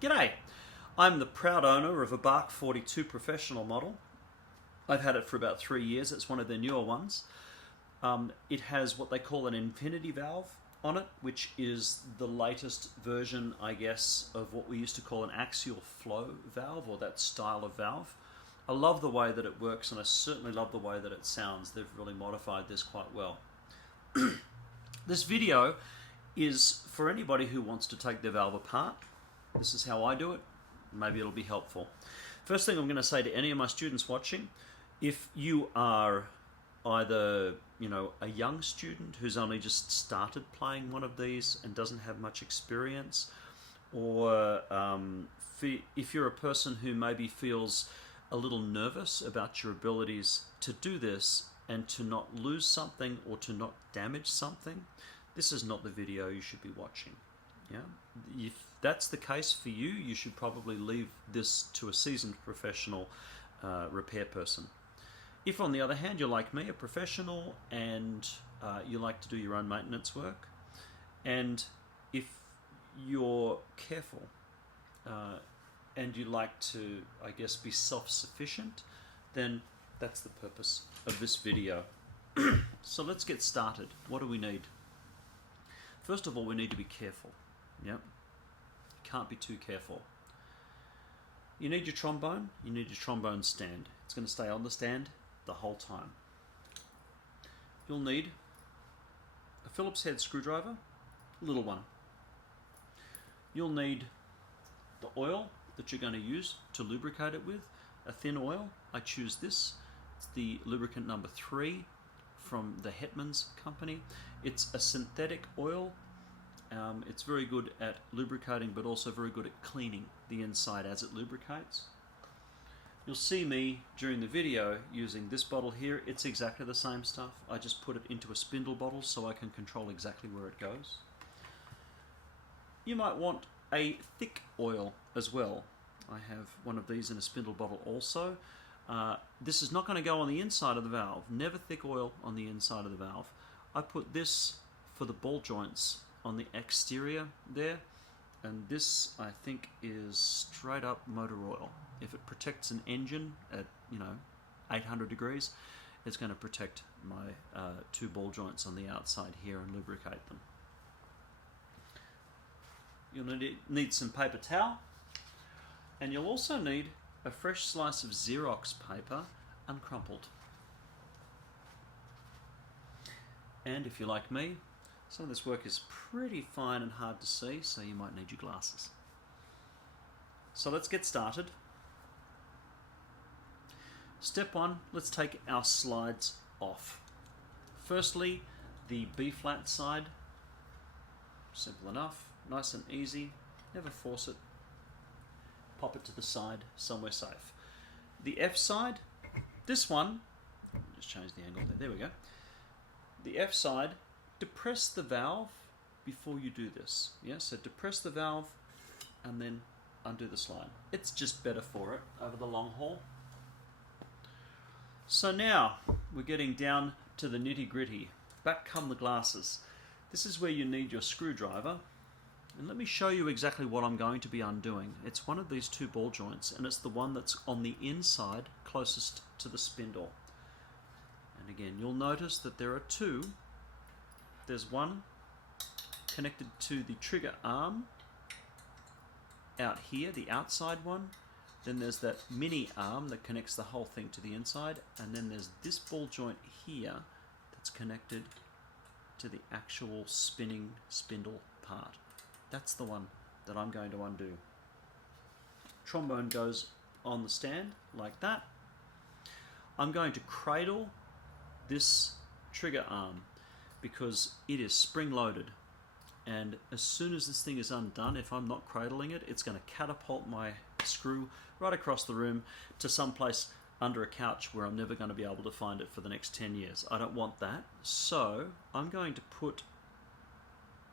G'day! I'm the proud owner of a Bach 42 professional model. I've had it for about 3 years. It's one of their newer ones. It has what they call an infinity valve on it, which is the latest version, I guess, of what we used to call an axial flow valve, or that style of valve. I love the way that it works, and I certainly love the way that it sounds. They've really modified this quite well. This video is for anybody who wants to take their valve apart. This is how I do it. Maybe it'll be helpful. First thing I'm going to say to any of my students watching, if you are either a young student who's only just started playing one of these and doesn't have much experience, or if you're a person who maybe feels a little nervous about your abilities to do this and to not lose something or to not damage something, this is not the video you should be watching. If that's the case for you, you should probably leave this to a seasoned professional repair person. If, on the other hand, you're like me, a professional, and you like to do your own maintenance work, and if you're careful and you like to, I guess, be self-sufficient, then that's the purpose of this video. So let's get started. What do we need? First of all, we need to be careful. Can't be too careful. You need your trombone. You need your trombone stand. It's going to stay on the stand the whole time. You'll need a Phillips head screwdriver, a little one. You'll need the oil that you're going to use to lubricate it with, a thin oil. I choose this. It's the lubricant number 3 from the Hetman's company. It's a synthetic oil. It's very good at lubricating, but also very good at cleaning the inside as it lubricates. You'll see me during the video using this bottle here. It's exactly the same stuff. I just put it into a spindle bottle so I can control exactly where it goes. You might want a thick oil as well. I have one of these in a spindle bottle also. This is not going to go on the inside of the valve. Never thick oil on the inside of the valve. I put this for the ball joints on the exterior there, and this I think is straight up motor oil. If it protects an engine at 800 degrees, it's going to protect my 2 ball joints on the outside here and lubricate them. You'll need some paper towel, and you'll also need a fresh slice of Xerox paper, uncrumpled. And if you're like me, some of this work is pretty fine and hard to see, so you might need your glasses. So let's get started. Step 1, let's take our slides off. Firstly, the B-flat side. Simple enough, nice and easy. Never force it. Pop it to the side, somewhere safe. The F side, this one, just change the angle there, there we go. The F side, depress the valve before you do this. So depress the valve and then undo the slide. It's just better for it over the long haul. So now we're getting down to the nitty-gritty. Back come the glasses. This is where you need your screwdriver. And let me show you exactly what I'm going to be undoing. It's one of these 2 ball joints, and it's the one that's on the inside closest to the spindle. And again, you'll notice that there are 2. There's one connected to the trigger arm out here, the outside one. Then there's that mini arm that connects the whole thing to the inside. And then there's this ball joint here that's connected to the actual spinning spindle part. That's the one that I'm going to undo. Trombone goes on the stand like that. I'm going to cradle this trigger arm because it is spring-loaded, and as soon as this thing is undone, if I'm not cradling it, it's going to catapult my screw right across the room to someplace under a couch where I'm never going to be able to find it for the next 10 years. I don't want that, so I'm going to put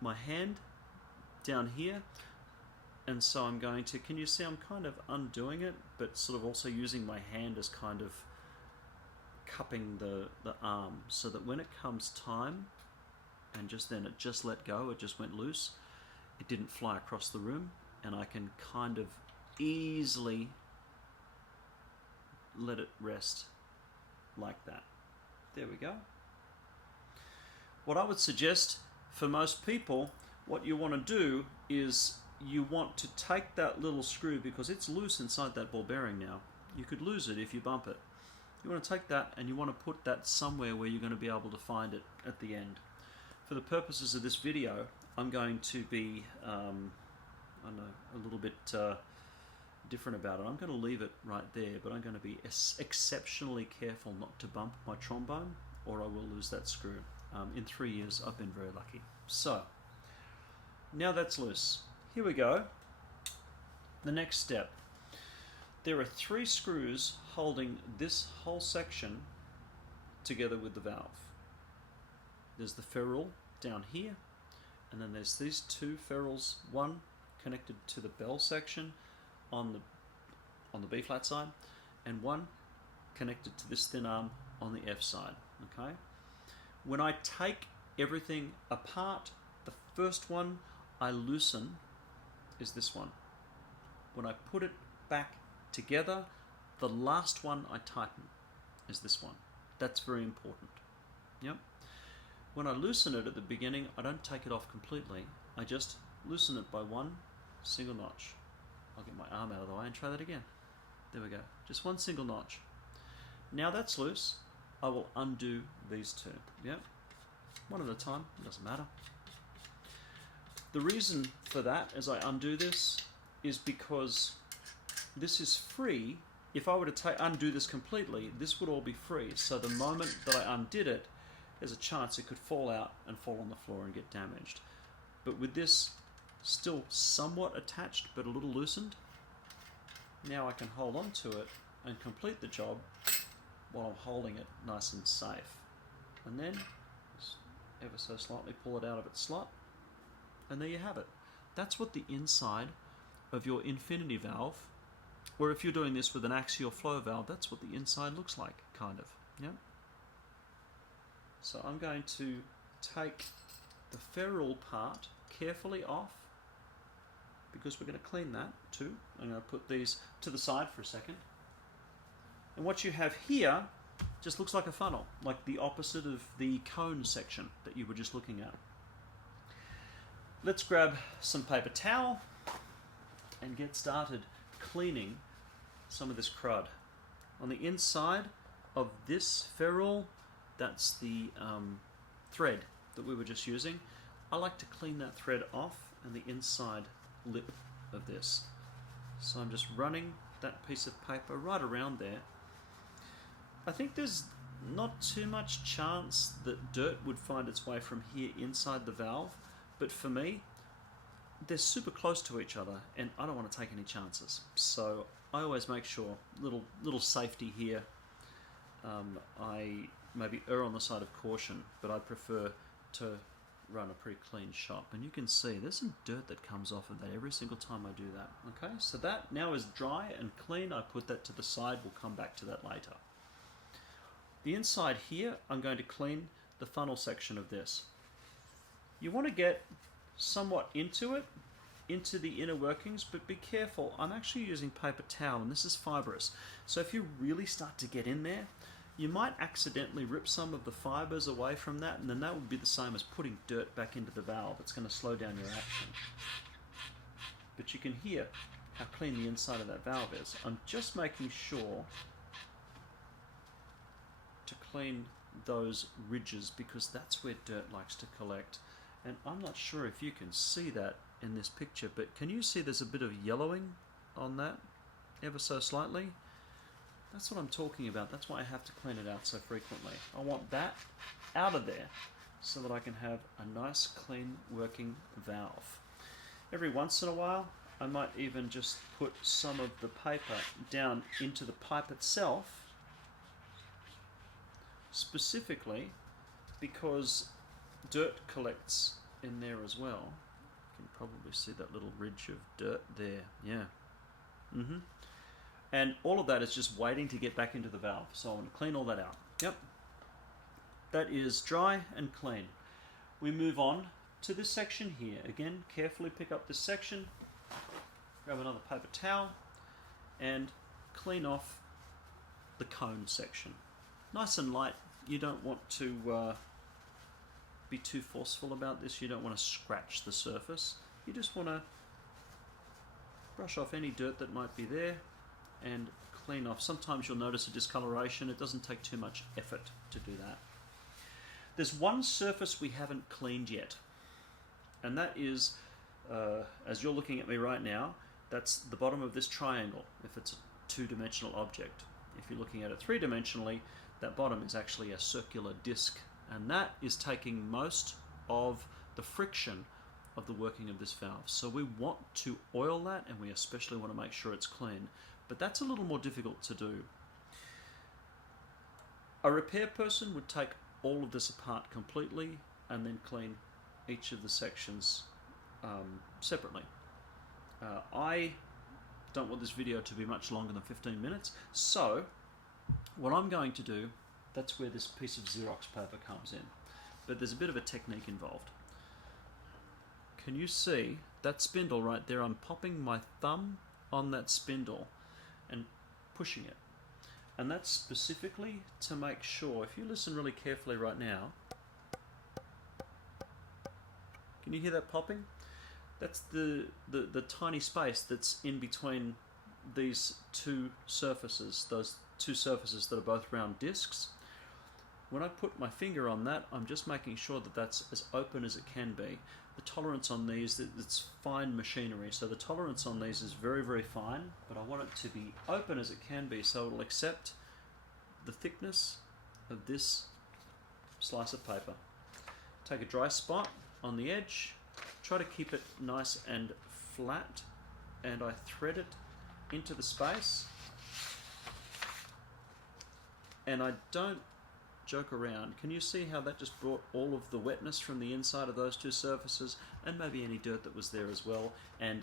my hand down here, and so I'm going to, can you see I'm kind of undoing it, but sort of also using my hand as kind of cupping the arm, so that when it comes time, and just then it just let go, it just went loose, it didn't fly across the room, and I can kind of easily let it rest like that. There we go. What I would suggest for most people, what you want to do is you want to take that little screw, because it's loose inside that ball bearing now. You could lose it if you bump it. You want to take that and you want to put that somewhere where you're going to be able to find it at the end. For the purposes of this video, I'm going to be, I don't know, a little bit different about it. I'm going to leave it right there, but I'm going to be exceptionally careful not to bump my trombone, or I will lose that screw. In 3 years, I've been very lucky. So, now that's loose. Here we go. The next step. There are 3 screws holding this whole section together with the valve. There's the ferrule down here, and then there's these 2 ferrules, one connected to the bell section on the B flat side, and one connected to this thin arm on the F side. Okay? When I take everything apart, the first one I loosen is this one. When I put it back together, the last one I tighten is this one. That's very important. Yep. When I loosen it at the beginning, I don't take it off completely. I just loosen it by one single notch. I'll get my arm out of the way and try that again. There we go. Just one single notch. Now that's loose, I will undo these 2. Yep. One at a time, it doesn't matter. The reason for that, as I undo this, is because this is free. If I were to undo this completely, this would all be free. So the moment that I undid it, there's a chance it could fall out and fall on the floor and get damaged. But with this still somewhat attached but a little loosened, now I can hold on to it and complete the job while I'm holding it nice and safe. And then just ever so slightly pull it out of its slot, and there you have it. That's what the inside of your infinity valve, or if you're doing this with an axial flow valve, that's what the inside looks like, kind of. Yeah. So I'm going to take the ferrule part carefully off, because we're going to clean that too. I'm going to put these to the side for a second. And what you have here just looks like a funnel, like the opposite of the cone section that you were just looking at. Let's grab some paper towel and get started cleaning some of this crud. On the inside of this ferrule, that's the thread that we were just using. I like to clean that thread off and the inside lip of this. So I'm just running that piece of paper right around there. I think there's not too much chance that dirt would find its way from here inside the valve, but for me, they're super close to each other and I don't want to take any chances. So I always make sure, little safety here, I maybe err on the side of caution, but I prefer to run a pretty clean shop. And you can see there's some dirt that comes off of that every single time I do that. Okay, so that now is dry and clean. I put that to the side. We'll come back to that later. The inside here, I'm going to clean the funnel section of this. You want to get somewhat into it, into the inner workings, but be careful. I'm actually using paper towel, and this is fibrous. So if you really start to get in there, you might accidentally rip some of the fibers away from that, and then that would be the same as putting dirt back into the valve. It's going to slow down your action. But you can hear how clean the inside of that valve is. I'm just making sure to clean those ridges, because that's where dirt likes to collect. And I'm not sure if you can see that in this picture, but can you see there's a bit of yellowing on that ever so slightly? That's what I'm talking about. That's why I have to clean it out so frequently. I want that out of there so that I can have a nice, clean, working valve. Every once in a while, I might even just put some of the paper down into the pipe itself, specifically because dirt collects in there as well. You can probably see that little ridge of dirt there. Yeah. And all of that is just waiting to get back into the valve. So I want to clean all that out. Yep. That is dry and clean. We move on to this section here. Again, carefully pick up this section. grab another paper towel and clean off the cone section. Nice and light. You don't want to be too forceful about this. You don't want to scratch the surface. You just want to brush off any dirt that might be there and clean off. Sometimes you'll notice a discoloration. It doesn't take too much effort to do that. There's one surface we haven't cleaned yet, and that is, as you're looking at me right now, that's the bottom of this triangle if it's a two-dimensional object. If you're looking at it three-dimensionally, that bottom is actually a circular disc, and that is taking most of the friction of the working of this valve. So we want to oil that, and we especially want to make sure it's clean, but that's a little more difficult to do. A repair person would take all of this apart completely and then clean each of the sections separately. I don't want this video to be much longer than 15 minutes, so what I'm going to do, that's where this piece of Xerox paper comes in, but there's a bit of a technique involved. Can you see that spindle right there? I'm popping my thumb on that spindle and pushing it. And that's specifically to make sure, if you listen really carefully right now, can you hear that popping? That's the tiny space that's in between these two surfaces, those two surfaces that are both round discs. When I put my finger on that, I'm just making sure that that's as open as it can be. The tolerance on these, it's fine machinery, so the tolerance on these is very, very fine, but I want it to be open as it can be so it'll accept the thickness of this slice of paper. Take a dry spot on the edge, try to keep it nice and flat, and I thread it into the space, and I don't joke around. Can you see how that just brought all of the wetness from the inside of those two surfaces, and maybe any dirt that was there as well, and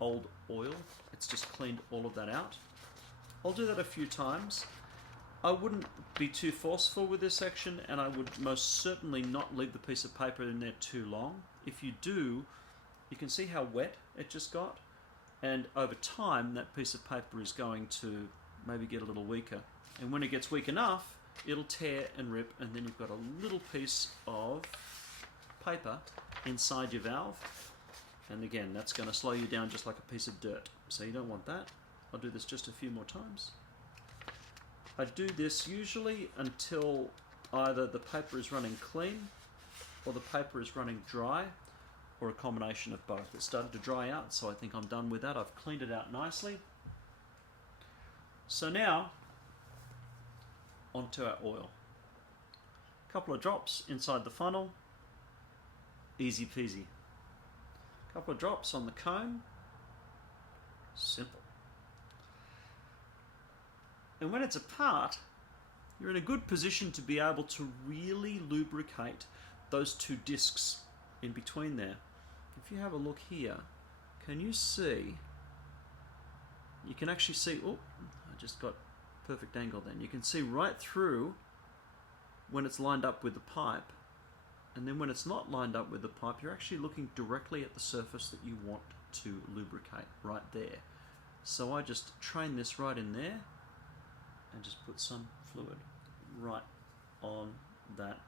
old oil? It's just cleaned all of that out. I'll do that a few times. I wouldn't be too forceful with this section, and I would most certainly not leave the piece of paper in there too long. If you do, you can see how wet it just got, and over time that piece of paper is going to maybe get a little weaker, and when it gets weak enough, it'll tear and rip, and then you've got a little piece of paper inside your valve, and again, that's going to slow you down just like a piece of dirt, so you don't want that. I'll do this just a few more times. I do this usually until either the paper is running clean or the paper is running dry, or a combination of both. It started to dry out, so I think I'm done with that. I've cleaned it out nicely. So now, onto our oil. A couple of drops inside the funnel, easy peasy. A couple of drops on the cone, simple. And when it's apart, you're in a good position to be able to really lubricate those two discs in between there. If you have a look here, can you see, you can actually see, oh, I just got perfect angle then. You can see right through when it's lined up with the pipe, and then when it's not lined up with the pipe, you're actually looking directly at the surface that you want to lubricate right there. So I just train this right in there and just put some fluid right on that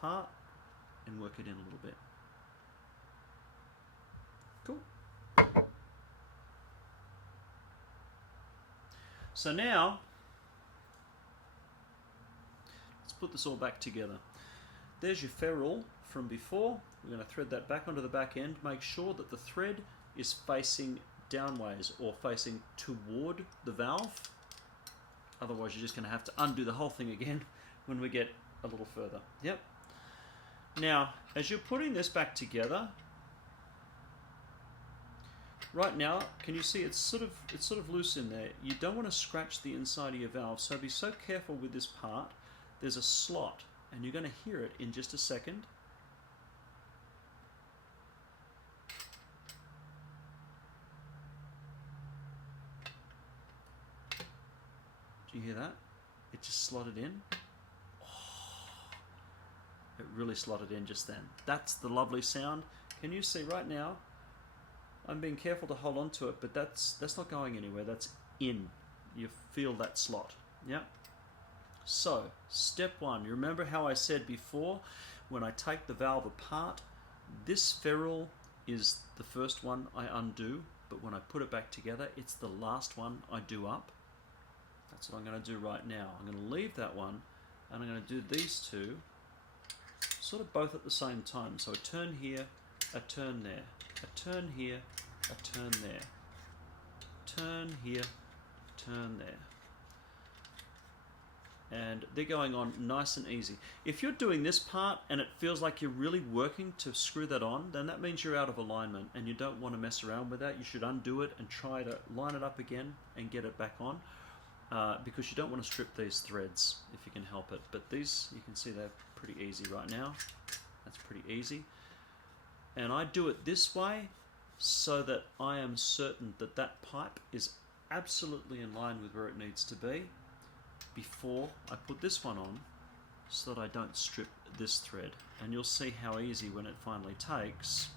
part and work it in a little bit. Cool. So now, let's put this all back together. There's your ferrule from before. We're going to thread that back onto the back end. Make sure that the thread is facing downways or facing toward the valve. Otherwise, you're just going to have to undo the whole thing again when we get a little further. Yep. Now, as you're putting this back together, right now, can you see it's sort of loose in there? You don't want to scratch the inside of your valve, so be so careful with this part. There's a slot, and you're going to hear it in just a second. Do you hear that? It just slotted in. Oh, it really slotted in just then. That's the lovely sound. Can you see right now? I'm being careful to hold on to it, but that's not going anywhere. That's in. You feel that slot. Yeah. So, step one. You remember how I said before, when I take the valve apart, this ferrule is the first one I undo, but when I put it back together, it's the last one I do up. That's what I'm going to do right now. I'm going to leave that one, and I'm going to do these two, sort of both at the same time. So a turn here, a turn there, a turn here, a turn there, turn here, turn there. And they're going on nice and easy. If you're doing this part and it feels like you're really working to screw that on, then that means you're out of alignment and you don't want to mess around with that. You should undo it and try to line it up again and get it back on, because you don't want to strip these threads if you can help it. But these, you can see they're pretty easy right now. That's pretty easy. And I do it this way so that I am certain that that pipe is absolutely in line with where it needs to be before I put this one on, so that I don't strip this thread. And you'll see how easy when it finally takes.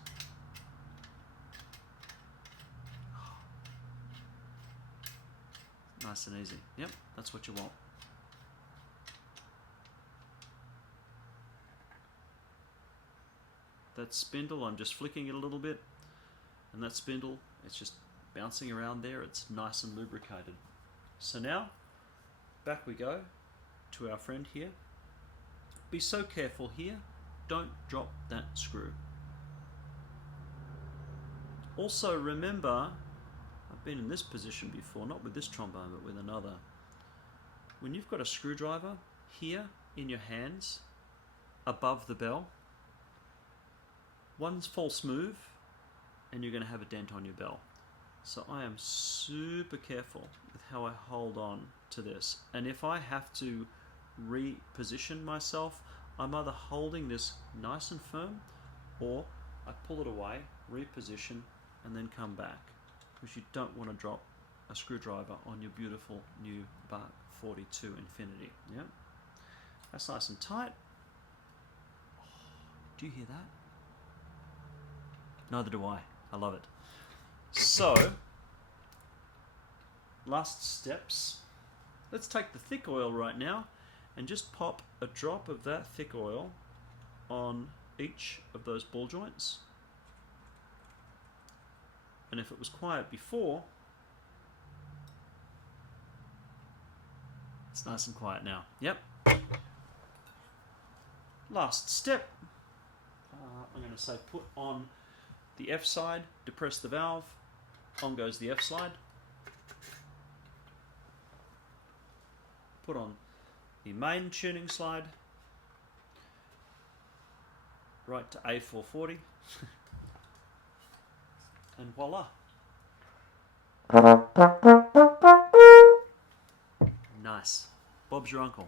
Nice and easy. Yep, that's what you want. That spindle, I'm just flicking it a little bit, and that spindle, it's just bouncing around there. It's nice and lubricated. So now, back we go to our friend here. Be so careful here, don't drop that screw. Also remember, I've been in this position before, not with this trombone but with another. When you've got a screwdriver here in your hands above the bell, one false move and you're going to have a dent on your bell. So I am super careful with how I hold on to this. And if I have to reposition myself, I'm either holding this nice and firm, or I pull it away, reposition, and then come back. Because you don't want to drop a screwdriver on your beautiful new Bach 42 Infinity. Yeah, that's nice and tight. Oh, do you hear that? Neither do I. I love it. So, last steps. Let's take the thick oil right now and just pop a drop of that thick oil on each of those ball joints. And if it was quiet before, it's nice and quiet now. Yep. Last step. I'm going to say put on the F side, depress the valve, on goes the F side. Put on the main tuning slide, right to A440, and voila. Nice. Bob's your uncle.